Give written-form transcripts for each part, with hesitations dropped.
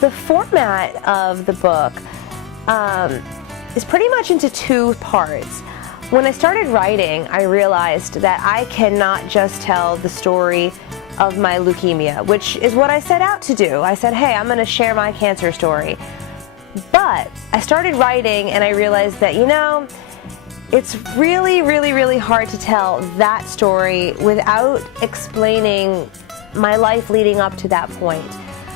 The format of the book is pretty much into two parts. When I started writing, I realized that I cannot just tell the story of my leukemia, which is what I set out to do. I said, hey, I'm going to share my cancer story. But I started writing and I realized that, you know, it's really, really, really hard to tell that story without explaining my life leading up to that point.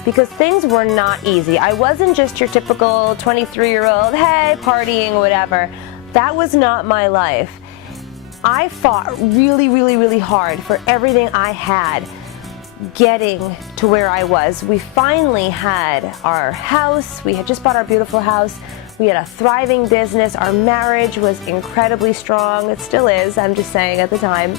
Because things were not easy. I wasn't just your typical 23-year-old, hey, partying, whatever. That was not my life. I fought really, really, really hard for everything I had getting to where I was. We finally had our house. We had just bought our beautiful house. We had a thriving business. Our marriage was incredibly strong. It still is, I'm just saying at the time.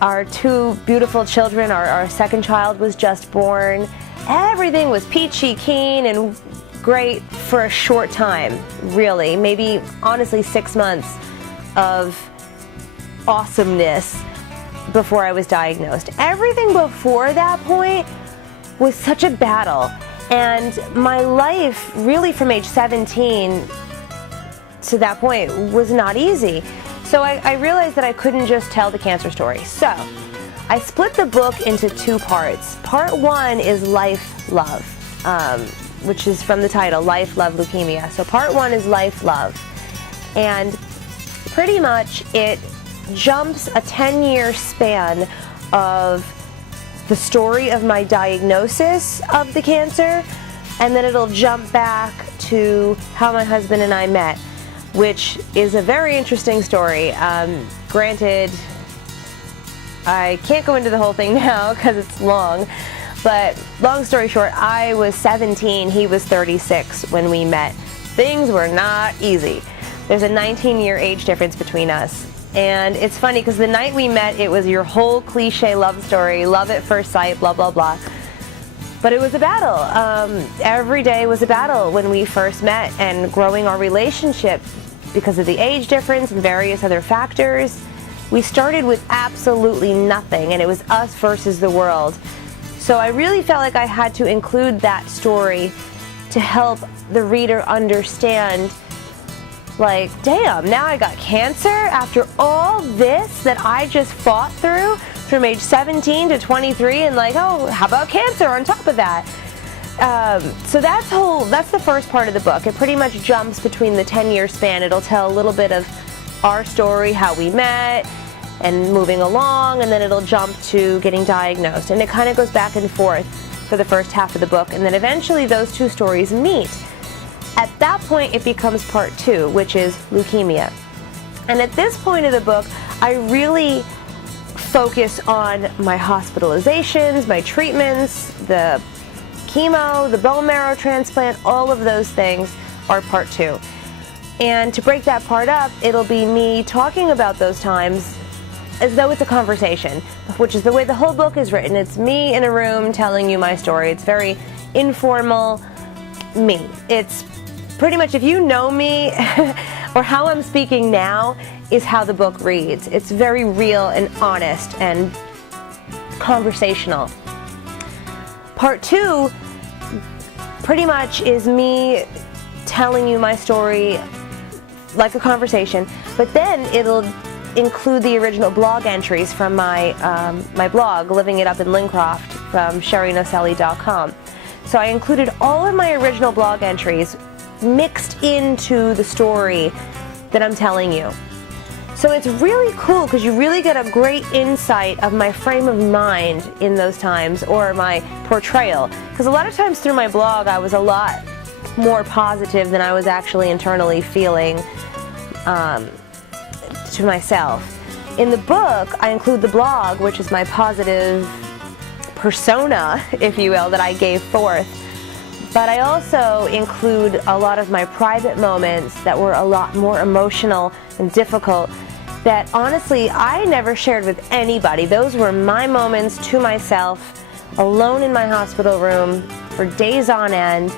Our two beautiful children, our second child was just born. Everything was peachy keen and great for a short time, really. Maybe, honestly, 6 months of awesomeness before I was diagnosed. Everything before that point was such a battle. And my life, really from age 17 to that point, was not easy. So I realized that I couldn't just tell the cancer story. So I split the book into two parts. Part one is Life, Love, which is from the title, Life, Love, Leukemia. So part one is Life, Love. And pretty much it jumps a 10-year span of the story of my diagnosis of the cancer, and then it'll jump back to how my husband and I met, which is a very interesting story. Granted, I can't go into the whole thing now because it's long, but long story short, I was 17, he was 36 when we met. Things were not easy. There's a 19-year age difference between us. And it's funny because the night we met, it was your whole cliche love story, love at first sight, blah, blah, blah. But it was a battle. Every day was a battle when we first met, and growing our relationship because of the age difference and various other factors. We started with absolutely nothing, and it was us versus the world. So I really felt like I had to include that story to help the reader understand, like, damn, now I got cancer after all this that I just fought through from age 17 to 23, and like, oh, how about cancer on top of that? So that's the first part of the book. It pretty much jumps between the 10-year span. It'll tell a little bit of our story, how we met, and moving along, and then it'll jump to getting diagnosed. And it kind of goes back and forth for the first half of the book, and then eventually those two stories meet. At that point, it becomes part two, which is leukemia. And at this point of the book, I really focus on my hospitalizations, my treatments, the chemo, the bone marrow transplant, all of those things are part two. And to break that part up, it'll be me talking about those times as though it's a conversation, which is the way the whole book is written. It's me in a room telling you my story. It's very informal, me. It's pretty much, if you know me or how I'm speaking now is how the book reads. It's very real and honest and conversational. Part two pretty much is me telling you my story like a conversation, but then it'll include the original blog entries from my my blog, Living It Up in Lincroft, from SheriNocelli.com. So I included all of my original blog entries mixed into the story that I'm telling you. So it's really cool because you really get a great insight of my frame of mind in those times, or my portrayal. Because a lot of times through my blog I was a lot more positive than I was actually internally feeling to myself. In the book, I include the blog, which is my positive persona, if you will, that I gave forth. But I also include a lot of my private moments that were a lot more emotional and difficult that honestly I never shared with anybody. Those were my moments to myself, alone in my hospital room for days on end.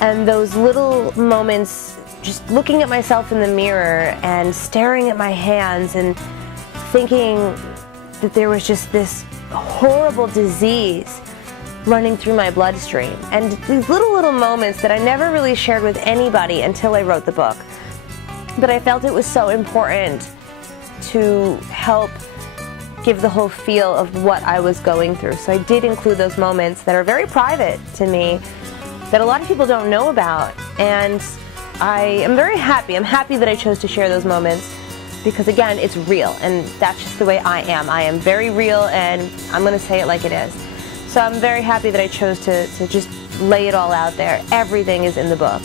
And those little moments, just looking at myself in the mirror and staring at my hands and thinking that there was just this horrible disease running through my bloodstream. And these little moments that I never really shared with anybody until I wrote the book. But I felt it was so important to help give the whole feel of what I was going through. So I did include those moments that are very private to me, that a lot of people don't know about. And I am very happy. I'm happy that I chose to share those moments because, again, it's real, and that's just the way I am. I am very real, and I'm going to say it like it is. So I'm very happy that I chose to just lay it all out there. Everything is in the book.